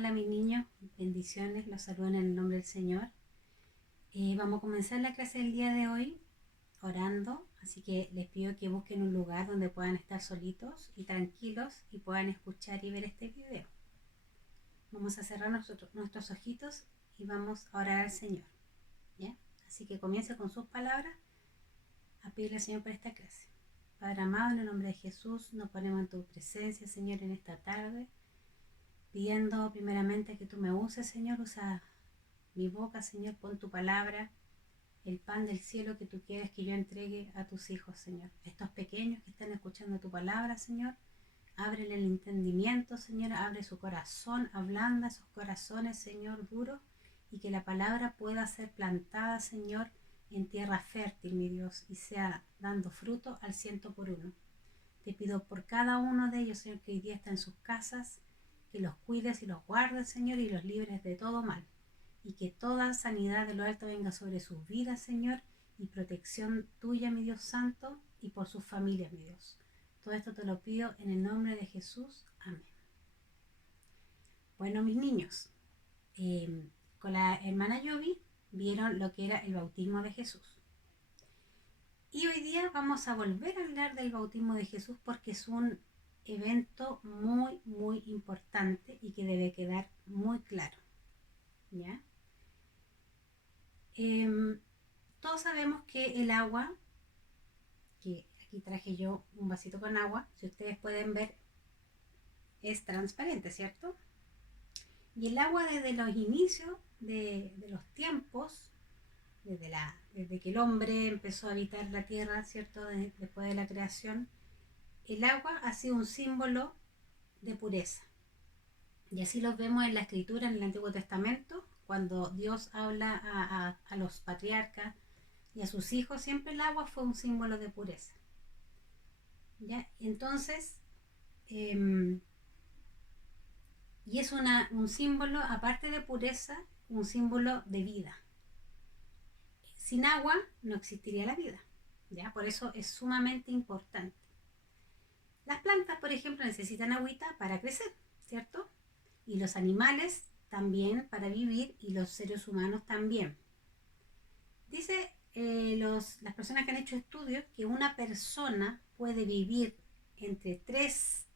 Hola mis niños, bendiciones, los saludo en el nombre del Señor. Vamos a comenzar la clase del día de hoy orando, así que les pido que busquen un lugar donde puedan estar solitos y tranquilos y puedan escuchar y ver este video. Vamos a cerrar nuestros ojitos y vamos a orar al Señor, ¿ya? Así que comience con sus palabras a pedirle al Señor por esta clase. Padre amado, en el nombre de Jesús, nos ponemos en tu presencia, Señor, en esta tarde, pidiendo primeramente que tú me uses, Señor, usa mi boca, Señor, pon tu palabra, el pan del cielo que tú quieres que yo entregue a tus hijos, Señor. Estos pequeños que están escuchando tu palabra, Señor, ábrele el entendimiento, Señor, abre su corazón, ablanda esos corazones, Señor, duros, y que la palabra pueda ser plantada, Señor, en tierra fértil, mi Dios, y sea dando fruto al 100 por 1. Te pido por cada uno de ellos, Señor, que hoy día está en sus casas, que los cuides y los guardes, Señor, y los libres de todo mal. Y que toda sanidad de lo alto venga sobre sus vidas, Señor, y protección tuya, mi Dios santo, y por sus familias, mi Dios. Todo esto te lo pido en el nombre de Jesús. Amén. Bueno, mis niños, con la hermana Yobi vieron lo que era el bautismo de Jesús. Y hoy día vamos a volver a hablar del bautismo de Jesús porque es un evento muy, muy importante y que debe quedar muy claro, ¿ya? Todos sabemos que el agua, que aquí traje yo un vasito con agua, si ustedes pueden ver, es transparente, ¿cierto? Y el agua desde los inicios de los tiempos, desde que el hombre empezó a habitar la tierra, ¿cierto? Después de la creación, el agua ha sido un símbolo de pureza. Y así lo vemos en la escritura, en el Antiguo Testamento, cuando Dios habla a los patriarcas y a sus hijos, siempre el agua fue un símbolo de pureza. ¿Ya? Entonces, y es un símbolo, aparte de pureza, un símbolo de vida. Sin agua no existiría la vida, ¿ya? Por eso es sumamente importante. Las plantas, por ejemplo, necesitan agüita para crecer, ¿cierto? Y los animales también para vivir y los seres humanos también. Dice las personas que han hecho estudios que una persona puede vivir entre 3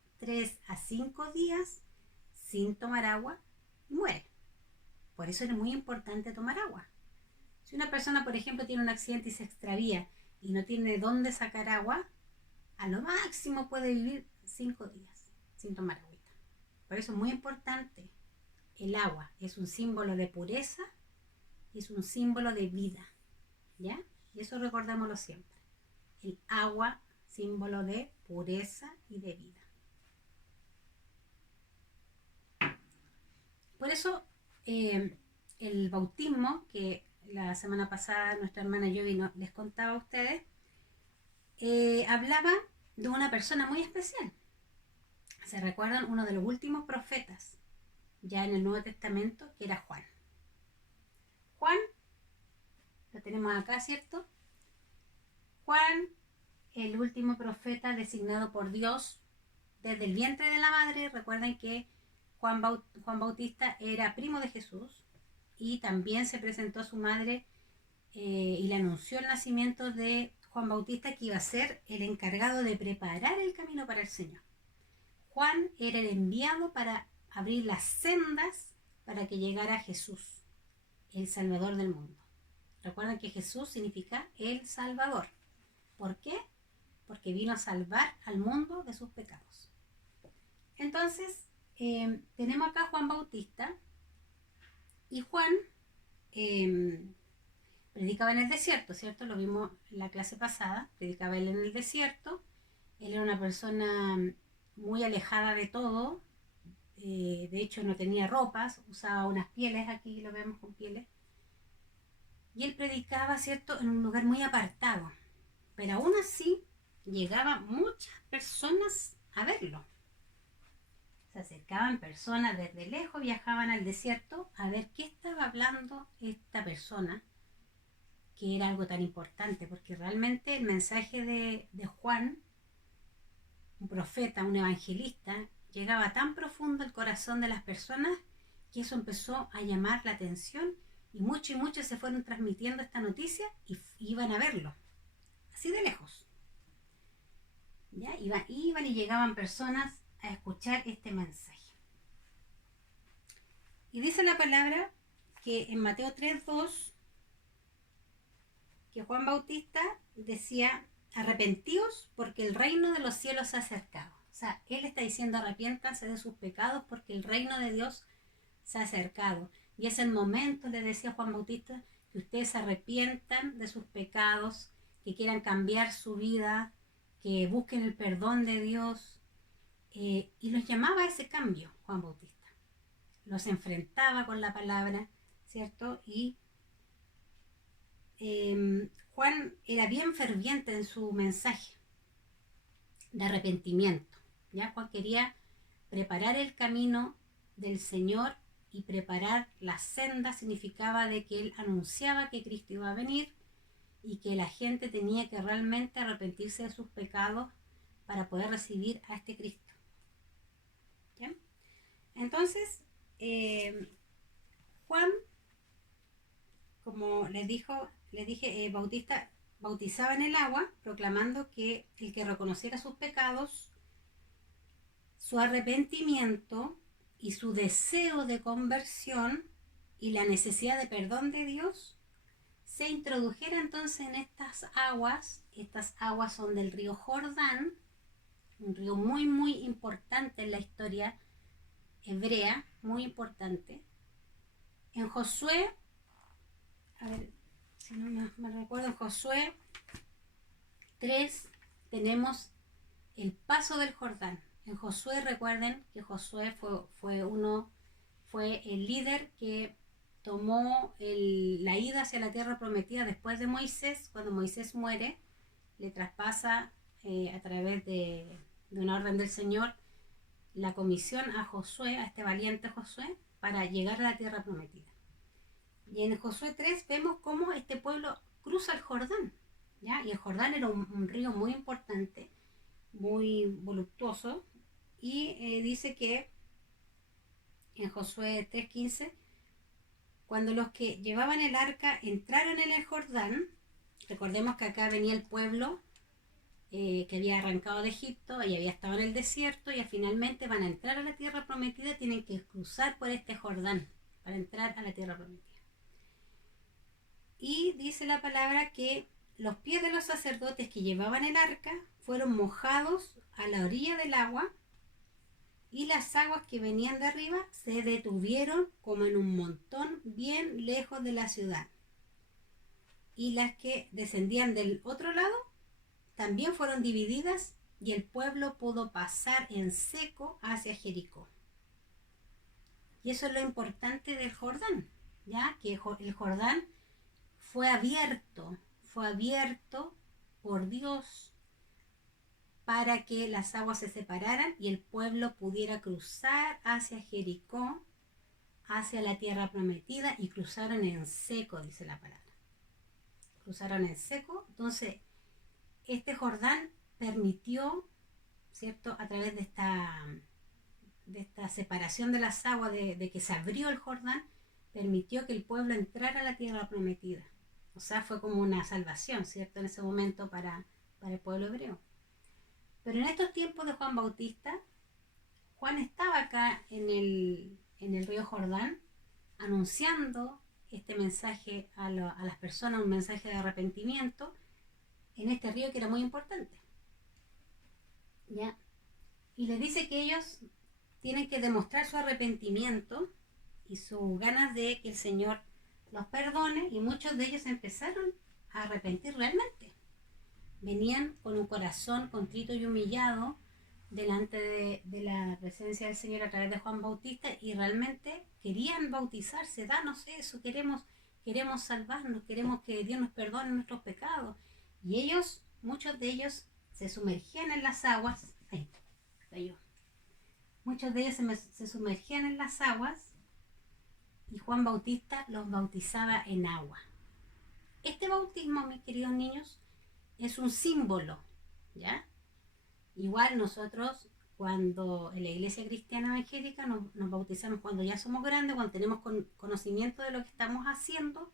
a 5 días sin tomar agua y muere. Por eso es muy importante tomar agua. Si una persona, por ejemplo, tiene un accidente y se extravía y no tiene dónde sacar agua, a lo máximo puede vivir 5 días sin tomar agüita. Por eso es muy importante. El agua es un símbolo de pureza y es un símbolo de vida, ¿ya? Y eso recordámoslo siempre. El agua, símbolo de pureza y de vida. Por eso, el bautismo, que la semana pasada nuestra hermana Yovi les contaba a ustedes, hablaba de una persona muy especial. ¿Se recuerdan? Uno de los últimos profetas, ya en el Nuevo Testamento, que era Juan. Juan, lo tenemos acá, ¿cierto? Juan, el último profeta designado por Dios desde el vientre de la madre. Recuerden que Juan Bautista era primo de Jesús y también se presentó a su madre y le anunció el nacimiento de Juan Bautista, que iba a ser el encargado de preparar el camino para el Señor. Juan era el enviado para abrir las sendas para que llegara Jesús, el Salvador del mundo. Recuerden que Jesús significa el Salvador. ¿Por qué? Porque vino a salvar al mundo de sus pecados. Entonces, tenemos acá a Juan Bautista, y Juan predicaba en el desierto, ¿cierto? Lo vimos en la clase pasada, predicaba él en el desierto. Él era una persona muy alejada de todo, de hecho no tenía ropas, usaba unas pieles, aquí lo vemos con pieles, y él predicaba, ¿cierto?, en un lugar muy apartado, pero aún así llegaban muchas personas a verlo. Se acercaban personas desde lejos, viajaban al desierto a ver qué estaba hablando esta persona, que era algo tan importante, porque realmente el mensaje de Juan, un profeta, un evangelista, llegaba tan profundo al corazón de las personas que eso empezó a llamar la atención y muchos se fueron transmitiendo esta noticia y iban a verlo, así de lejos. ¿Ya? Iban y llegaban personas a escuchar este mensaje. Y dice la palabra que en Mateo 3:2, que Juan Bautista decía: arrepentíos porque el reino de los cielos se ha acercado. O sea, él está diciendo: arrepiéntanse de sus pecados porque el reino de Dios se ha acercado. Y es el momento, le decía Juan Bautista, que ustedes se arrepientan de sus pecados, que quieran cambiar su vida, que busquen el perdón de Dios. Y los llamaba a ese cambio, Juan Bautista. Los enfrentaba con la palabra, ¿cierto? Y Juan era bien ferviente en su mensaje de arrepentimiento. ¿Ya? Juan quería preparar el camino del Señor, y preparar la senda significaba de que él anunciaba que Cristo iba a venir y que la gente tenía que realmente arrepentirse de sus pecados para poder recibir a este Cristo. ¿Ya? Entonces, Juan, como les dije, Bautista bautizaba en el agua, proclamando que el que reconociera sus pecados, su arrepentimiento y su deseo de conversión y la necesidad de perdón de Dios, se introdujera entonces en estas aguas. Estas aguas son del río Jordán, un río muy importante en la historia hebrea, muy importante. En Josué, a ver si no me recuerdo, en Josué 3 tenemos el paso del Jordán. En Josué, recuerden que Josué fue el líder que tomó la ida hacia la tierra prometida después de Moisés. Cuando Moisés muere, le traspasa a través de una orden del Señor la comisión a Josué, a este valiente Josué, para llegar a la tierra prometida. Y en Josué 3 vemos cómo este pueblo cruza el Jordán, ¿ya? Y el Jordán era un río muy importante, muy voluptuoso, y dice que en Josué 3:15, cuando los que llevaban el arca entraron en el Jordán, recordemos que acá venía el pueblo que había arrancado de Egipto y había estado en el desierto, y finalmente van a entrar a la tierra prometida, tienen que cruzar por este Jordán para entrar a la tierra prometida. Y dice la palabra que los pies de los sacerdotes que llevaban el arca fueron mojados a la orilla del agua, y las aguas que venían de arriba se detuvieron como en un montón bien lejos de la ciudad. Y las que descendían del otro lado también fueron divididas, y el pueblo pudo pasar en seco hacia Jericó. Y eso es lo importante del Jordán, ya que el Jordán fue abierto por Dios para que las aguas se separaran y el pueblo pudiera cruzar hacia Jericó, hacia la tierra prometida, y cruzaron en seco, dice la palabra. Cruzaron en seco. Entonces, este Jordán permitió, ¿cierto?, a través de esta separación de las aguas, de que se abrió el Jordán, permitió que el pueblo entrara a la tierra prometida. O sea, fue como una salvación, ¿cierto?, en ese momento para el pueblo hebreo. Pero en estos tiempos de Juan Bautista, Juan estaba acá en el río Jordán, anunciando este mensaje a las personas, un mensaje de arrepentimiento, en este río que era muy importante. ¿Ya? Y les dice que ellos tienen que demostrar su arrepentimiento y sus ganas de que el Señor los perdone, y muchos de ellos empezaron a arrepentir realmente. Venían con un corazón contrito y humillado delante de la presencia del Señor a través de Juan Bautista, y realmente querían bautizarse. Danos eso, queremos salvarnos, queremos que Dios nos perdone nuestros pecados. Y ellos, muchos de ellos, se sumergían en las aguas. Muchos de ellos se sumergían en las aguas, y Juan Bautista los bautizaba en agua. Este bautismo, mis queridos niños, es un símbolo, ¿ya? Igual nosotros cuando en la iglesia cristiana evangélica nos bautizamos cuando ya somos grandes, cuando tenemos conocimiento de lo que estamos haciendo,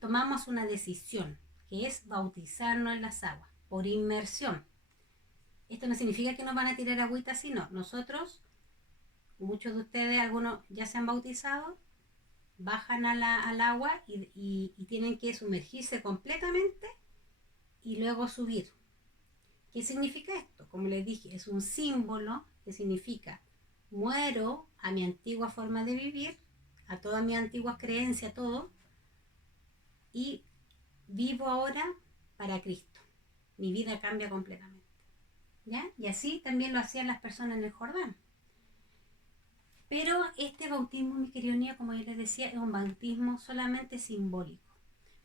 tomamos una decisión, que es bautizarnos en las aguas, por inmersión. Esto no significa que nos van a tirar agüita, sino nosotros, muchos de ustedes, algunos ya se han bautizado, bajan al agua y tienen que sumergirse completamente y luego subir. ¿Qué significa esto? Como les dije, es un símbolo que significa muero a mi antigua forma de vivir, a todas mis antiguas creencias, todo, y vivo ahora para Cristo. Mi vida cambia completamente. ¿Ya? Y así también lo hacían las personas en el Jordán. Pero este bautismo, mi querido niño, como yo les decía, es un bautismo solamente simbólico.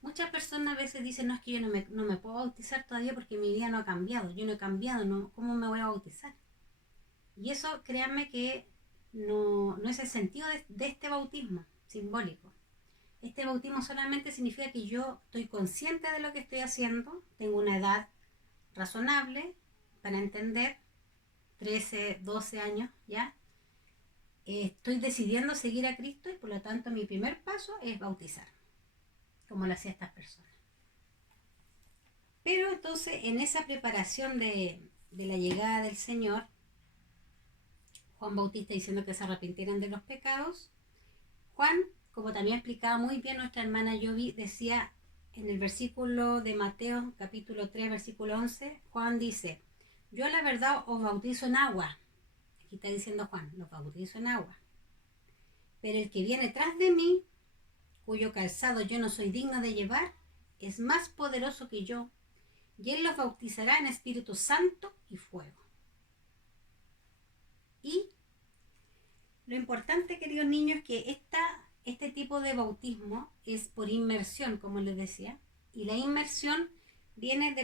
Muchas personas a veces dicen, no, es que yo no me puedo bautizar todavía porque mi vida no ha cambiado, yo no he cambiado, no, ¿cómo me voy a bautizar? Y eso, créanme que no es el sentido de este bautismo simbólico. Este bautismo solamente significa que yo estoy consciente de lo que estoy haciendo, tengo una edad razonable para entender, 13, 12 años, ¿ya? Estoy decidiendo seguir a Cristo y por lo tanto mi primer paso es bautizar, como lo hacían estas personas. Pero entonces en esa preparación de la llegada del Señor, Juan Bautista diciendo que se arrepintieran de los pecados, Juan, como también explicaba muy bien nuestra hermana Yovi, decía en el versículo de Mateo capítulo 3 versículo 11, Juan dice, yo la verdad os bautizo en agua. Aquí está diciendo Juan, los bautizo en agua. Pero el que viene tras de mí, cuyo calzado yo no soy digno de llevar, es más poderoso que yo, y él los bautizará en Espíritu Santo y fuego. Y lo importante, queridos niños, es que este tipo de bautismo es por inmersión, como les decía, y la inmersión viene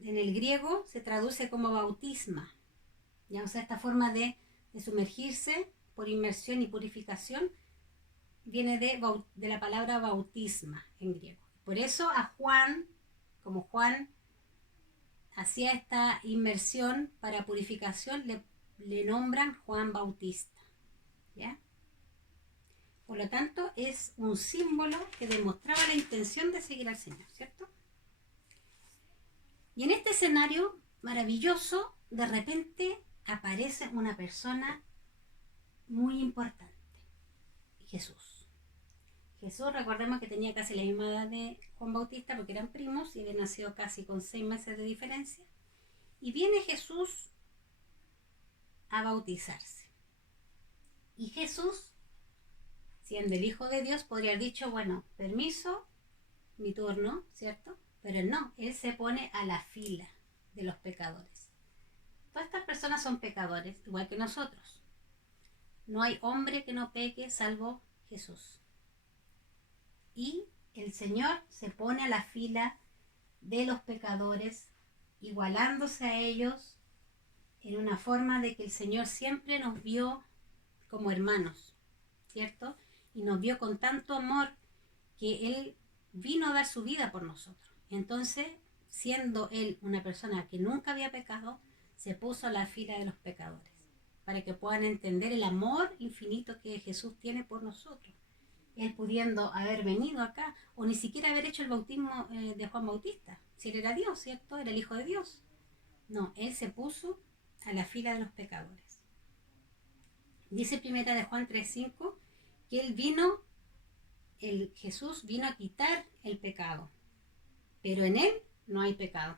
en el griego se traduce como bautisma, ¿ya? O sea, esta forma de sumergirse por inmersión y purificación viene de la palabra bautisma en griego. Por eso a Juan, como Juan hacía esta inmersión para purificación, le nombran Juan Bautista, ¿ya? Por lo tanto, es un símbolo que demostraba la intención de seguir al Señor, ¿cierto? Y en este escenario maravilloso, de repente aparece una persona muy importante, Jesús. Jesús, recordemos que tenía casi la misma edad de Juan Bautista porque eran primos y había nacido casi con 6 meses de diferencia. Y viene Jesús a bautizarse. Y Jesús, siendo el Hijo de Dios, podría haber dicho, bueno, permiso, mi turno, ¿cierto? Pero él no, él se pone a la fila de los pecadores. Todas estas personas son pecadores, igual que nosotros. No hay hombre que no peque salvo Jesús. Y el Señor se pone a la fila de los pecadores, igualándose a ellos en una forma de que el Señor siempre nos vio como hermanos, ¿cierto? Y nos vio con tanto amor que Él vino a dar su vida por nosotros. Entonces, siendo Él una persona que nunca había pecado, se puso a la fila de los pecadores, para que puedan entender el amor infinito que Jesús tiene por nosotros. Él pudiendo haber venido acá, o ni siquiera haber hecho el bautismo de Juan Bautista, si él era Dios, ¿cierto? Era el Hijo de Dios. No, Él se puso a la fila de los pecadores. Dice primera de Juan 3:5 que Jesús vino a quitar el pecado, pero en Él no hay pecado.